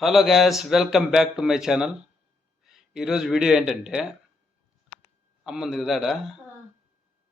Hello guys welcome back to my channel. ఈరోజు video ఏంటంటే అమ్మ ఉంది కదా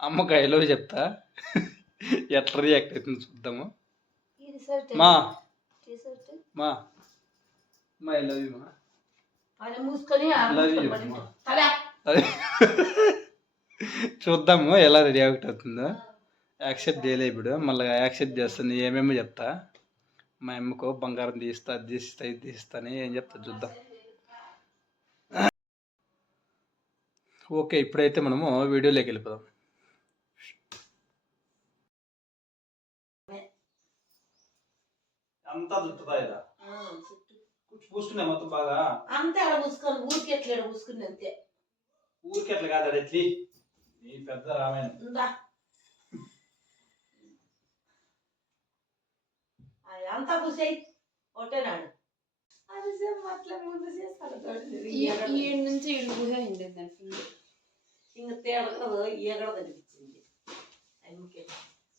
అమ్మకి ఐ లవ్ చెప్తా. ఎట్లా రియాక్ట్ అవుతుంది చూద్దాము. మా. మా. మా ఐ లవ్ యూ మా. చూద్దాము ఎలా రియాక్ట్ అవుతుందో. యాక్సెప్ట్ చేయలే ఇప్పుడు. మళ్ళీ యాక్సెప్ట్ చేస్తుంది ఏమేమో చెప్తా. మా అమ్మకు బంగారం తీస్తా అది తీస్తా ఇది తీస్తా అని ఏం చెప్తా చూద్దాం. ఓకే ఇప్పుడైతే మనము వీడియోలోకి వెళ్ళిపోదాం. అంతా చుట్టుతా ఇలా పూసుకున్నా మొత్తం బాగా. అంతే అలా ఊరికి ఎట్లా మూసుకుని అంతే. ఊరికి ఎట్లా కాదు ఎట్లీ? నీ పెద్ద రామాయణం ఉందా అది అంతా పూసేయి. ఒకటేనాడు అది అట్లా ముందు చేస్తాను ఈ నుంచి ఇల్లు పూసేసింది దాని ఫుల్ ఇంక తేడకదు ఎగడ కనిపించింది అందుకే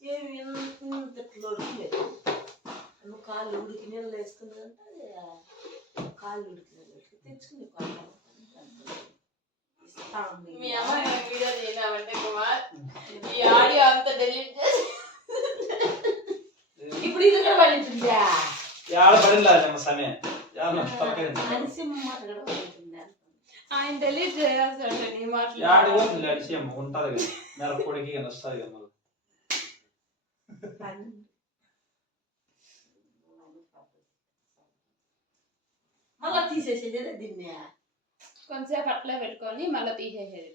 ఏమి ఇంత ఉడకలేదు నువ్వు కాళ్ళు ఉడికి నీళ్ళు వేసుకున్నాదంటే కాళ్ళు ఉడికినట్టు తెచ్చుకుని కాళ్ళు. మీ అమ్మ వీడియో చేయలేమంటే కుమార్ ఈ ఆడియో అంతా డెలీట్ చేసి ఆయన డెలీట్ చేయాల్సి నీ యాడ మాటలు. పోతుంది అడిసి అమ్మ ఉంటుంది కదా. నెల పొడికి కానీ వస్తుంది కదా మళ్ళీ. మళ్ళా తీసేసేది దీన్ని. కొంతసేపు అట్లే పెట్టుకొని మళ్ళీ తీసేసేది.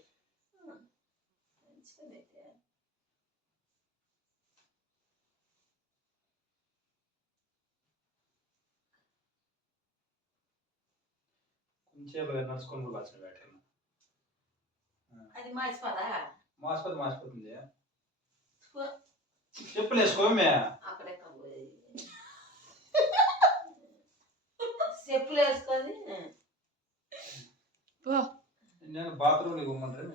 మంచిదైతే. కొంచెం నడుచుకొని కూడా బాగా పెట్టాను అది మాసిపోదా? మాసిపోతుంది మాసిపోతుంది థు, చెప్పులు వేసుకోమే అక్కడెక్కడ పోయేది చెప్పులు వేసుకొని. పో. నేను బాత్రూమ్ ఇవ్వమంటారు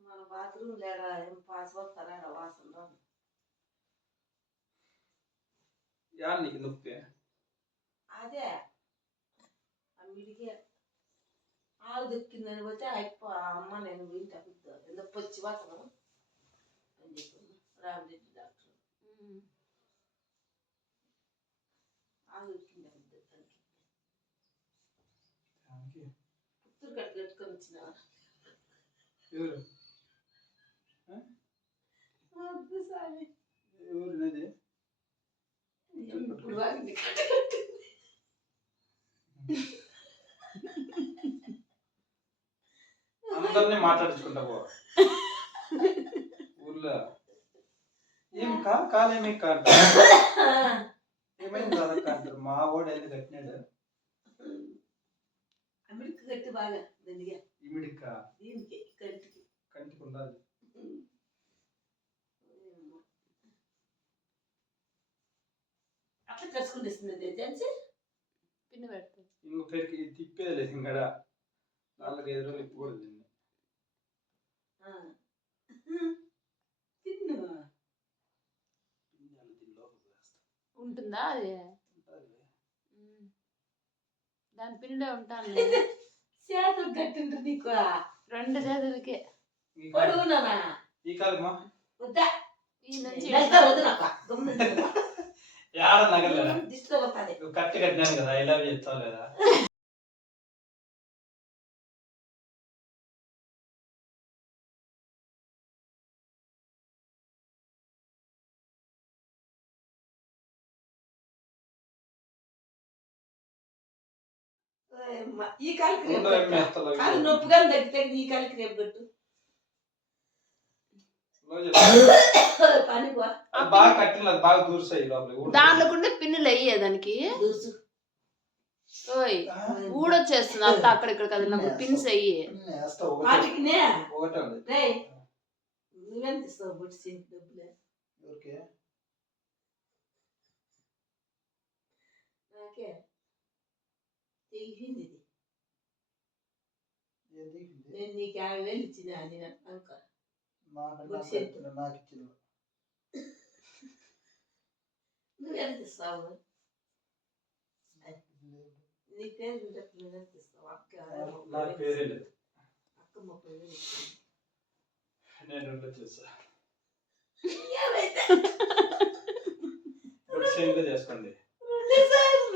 మన బాత్రూమ్ లేడా ఏం పాస్పోర్ట్ తరాడా వాసన రాదు. యాడ నీకు నొప్పి అదే. అమ్మిడికి ఆవు దొక్కిందని పోతే అయిపో అమ్మ నేను వింట పెద్ద ఎంత పొచ్చి వాసన అని చెప్పి రామరెడ్డి డాక్టర్. ఆవు దొక్కింది పెద్ద తనకి. పుత్తూరు కట్టు కట్టుకొని వచ్చిన వద్దు సామి. ఎవరు ఇప్పుడు వాగింది అందరినీ మాట్లాడించుకుంటా పో. ఊర్లో. ఏం కా కాలేమి కా అంటారు. ఏమైంది కాదక్క అంటారు మా వాడు ఎందుకు కట్టినాడు? అమెరికా కట్టి బాగా దండిగా. ఇమిడిక్క దీనికి కంటికి. కంటికి ఉండాలి. అట్లా తెచ్చుకుంటేస్తుంది తెలిసి? పిన్ను పెడుతుంది ఇంకో పేరుకి తిప్పేది లేదు ఇంకడ నాలుగు ఐదు రోజులు ఇప్పకూడదు దీన్ని తిన్ను పిండాలి. ఉంటుందా అది. దాని పిన్నుడే ఉంటాను చేతులు గట్టి ఉంటుంది నీకు. రెండు చేతులకే. పడుకున్నానా ఈ కాలుమా వద్దా. ఈ నుంచి వద్దు నాకు. యాడ నగలేదా దిష్టిలో పోతుంది నువ్వు కట్టి కట్టినాను కదా ఐ లవ్ చెప్తావు లేదా? ఈ కాలికి రేపు కాలు. నొప్పిగా తగ్గితే ఈ కాలికి రేపు పెట్టు లవ్ చెప్పు. పని పో అది బాగా కట్టిన బాగా దూరుస్తాయి లోపలికి ఊరు. దాంట్లో కూడా పిన్నులు అయ్యే దానికి? ఓయ్ ఊడొచ్చేస్తుంది అంతా పిన్స్ అయ్యి బుట్సి డబ్బులు? ఓకే నాకే. ఇది. ఏది నేను నీకు యాభై వేలు ఇచ్చిన నేను అనుకో. నాకు బుట్సి. నాకు ఇచ్చిన నువ్వు ఎంత ఇస్తావు నీ పేరు చూడట్టు నువ్వు ఎంత ఇస్తావు అక్క అక్క ముప్పై వేలు ఇస్తుంది. నేను ఏమైతే చేసుకోండి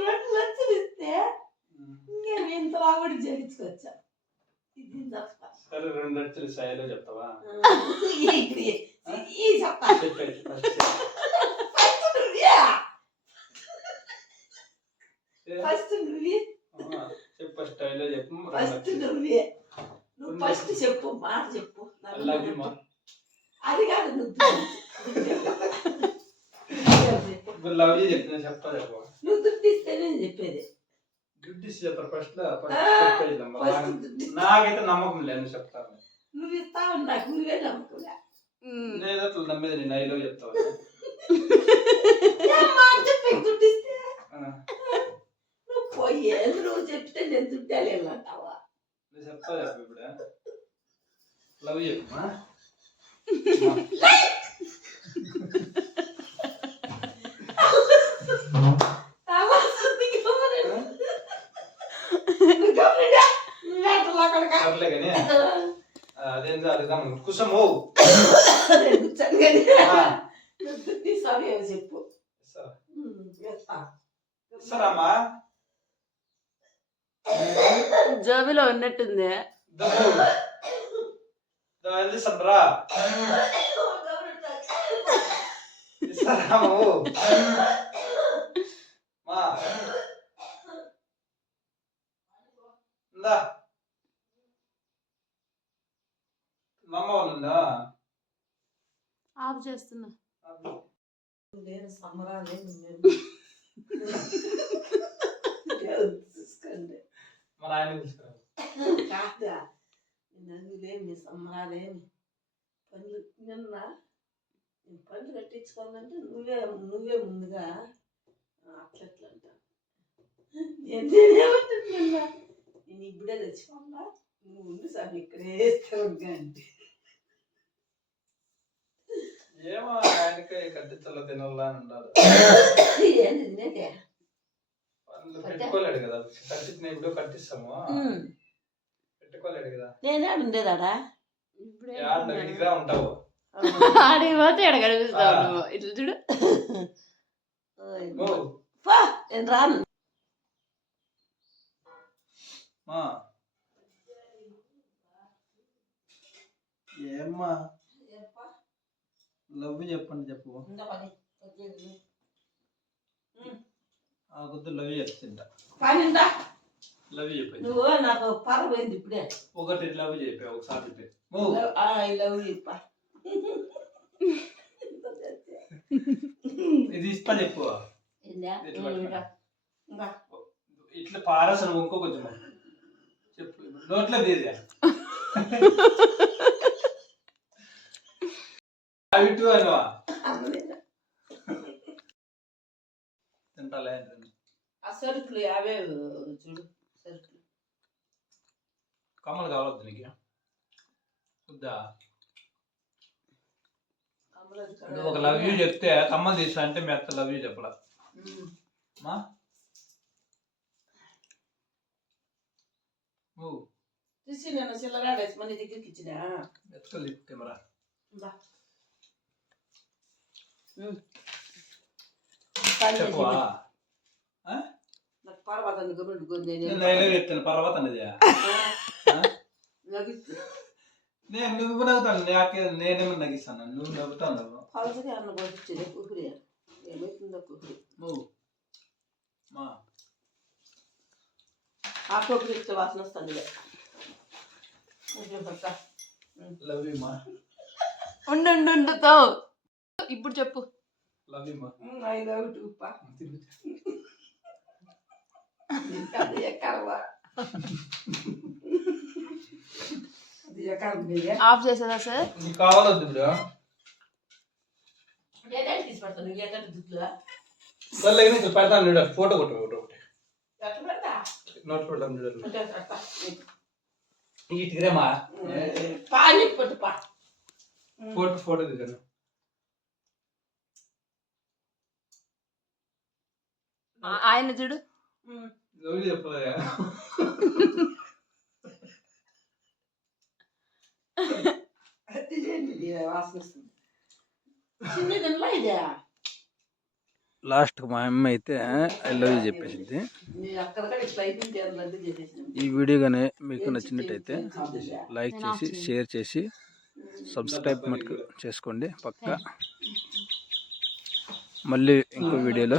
రెండు లక్షలు ఇస్తే ఇంకేం ఇంత రాబడి తప్ప సరే రెండు లక్షలు స్థాయిలో చెప్తావా? చెప్పేది ఫస్ట్ నువ్వే. చెప్పు ఫస్ట్ స్టైల్లో చెప్పు ఫస్ట్. నువ్వే. నువ్వు ఫస్ట్ చెప్పు మాట చెప్పు. అది కాదు నువ్వు లవ్ చెప్పిన చెప్తా చెప్పు. నువ్వు దుడ్డిస్తే నేను చెప్పేది. దుడ్డు ఇచ్చి చెప్పరు ఫస్ట్ దుడ్డు నాకైతే నమ్మకం లేదు నువ్వు చెప్తాను నువ్వు ఇస్తావు నాకు నువ్వే నమ్మకులే ఉమ్. నేను అట్లా నమ్మేది నేను ఐలో దుడ్డిస్తే ఆ, నువ్వు పోయి నువ్వు చెప్తే నేను దుడ్డాలి అంటావా నేను చెప్తా చెప్పు ఇప్పుడు లవ్ చెప్పు ఆ? సర్లే కానీ ఆ, అదేందో అడుగుదాం కుసము చెప్పు. ఇస్తారమ్మా జోబిలో ఉన్నట్టుంది. సన్రా మా ఇందా నమ్మ ఉందా ఆఫ్ చేస్తున్నా మన ఆయన తీసుకురా కాదా? నన్నులేమి పనులు. నిన్న నేను పనులు కట్టించుకోవాలంటే నువ్వే నువ్వే ముందుగా అట్లట్లా అంట నేను నేనేమంటాను నిన్న నేను ఇప్పుడే తెచ్చుకోవాలా? నువ్వు ఉండి సార్ ఇక్కడే వేస్తే అంటే. ఏమో ఆయనకే కట్టించాల తినాలా అని ఏంది వాళ్ళు పెట్టుకోలేడు కదా. కట్టించిన ఇప్పుడు కట్టిస్తాము. పెట్టుకోలేడు కదా. నేనే ఉండేదాడా? ఇప్పుడే యాడ ఉంటావు. ఆడికి పోతే ఎక్కడ కనిపిస్తావు నువ్వు. ఇట్లా చూడు. ఓ. పా నేను రాను. మా. ఏమ్మా? లవ్ చెప్పండి చెప్పు. ఆ కొద్ది లవ్ చెప్తుంటా లవ్ చెప్పి నువ్వు నాకు పరమైంది ఇప్పుడే? ఒకటి లవ్ చెప్పి ఒకసారి చెప్పి. ఐ లవ్ యూ పా ఇది ఇస్తా చెప్పు. ఇట్లా పారసను ఇంకో కొంచెం. చెప్పు. నోట్లో తీది అవి టూ అనువా అమ్మలేదు. తింటాలే ఆ సరుకులు అవే చూడు సరుకులు. కమ్మలు కావద్దు నీకు. వద్దా. నువ్వు ఒక లవ్ యూ చెప్తే కమ్మలు తీసా అంటే మీ అత్త లవ్ యూ చెప్పలా. మా? ఓ తీసి నేను చిల్లరాడేసి మన దగ్గరికి ఇచ్చినా? కెమెరా ఇందా. ఉమ్. పని చెప్పవా చేసి నాకు పర్వతం చెప్తాను పర్వత నేను నువ్వు నవ్వుతాను నాకే నేనేమో నగిస్తాను నువ్వు పలసగా అన్న పంపించేది కుహురి ఏమవుతుందో కుహురి నువ్వు. మా. ఆ కుహురి ఇస్తే వాసన వస్తుంది ఉండు ఉండు ఉండుతావు ఇప్పుడు చెప్పు. లవ్ యూ మా ఐ లవ్ టు పా. అది ఎక్కడవా అది ఎక్కడ ఆఫ్ చేసేదా సార్ నీకు కావాలొద్దు ఇప్పుడు ఎక్కడ తీసుకొస్తాను నువ్వు ఎక్కడ దుద్దులా? మళ్ళీ ఇక్కడ పెడతాను చూడ ఫోటో కొట్టు ఒకటి ఒకటి నోట్ పెడతాను చూడ ఇటుకురేమా పాని పట్టు పా ఫోటో ఫోటో దిగాను ఆ- ఆయన చూడు ఉమ్. చెప్పలే అది చేయండి, ఇది వాసన వస్తుంది చిన్నది తినలా ఇదే లాస్ట్కి మా అమ్మ అయితే ఐ లవ్ యూ చెప్పేసింది. ఈ వీడియో కానీ మీకు నచ్చినట్టయితే లైక్ చేసి షేర్ చేసి సబ్స్క్రైబ్ మటుకు చేసుకోండి పక్క. మళ్ళీ ఇంకో వీడియోలో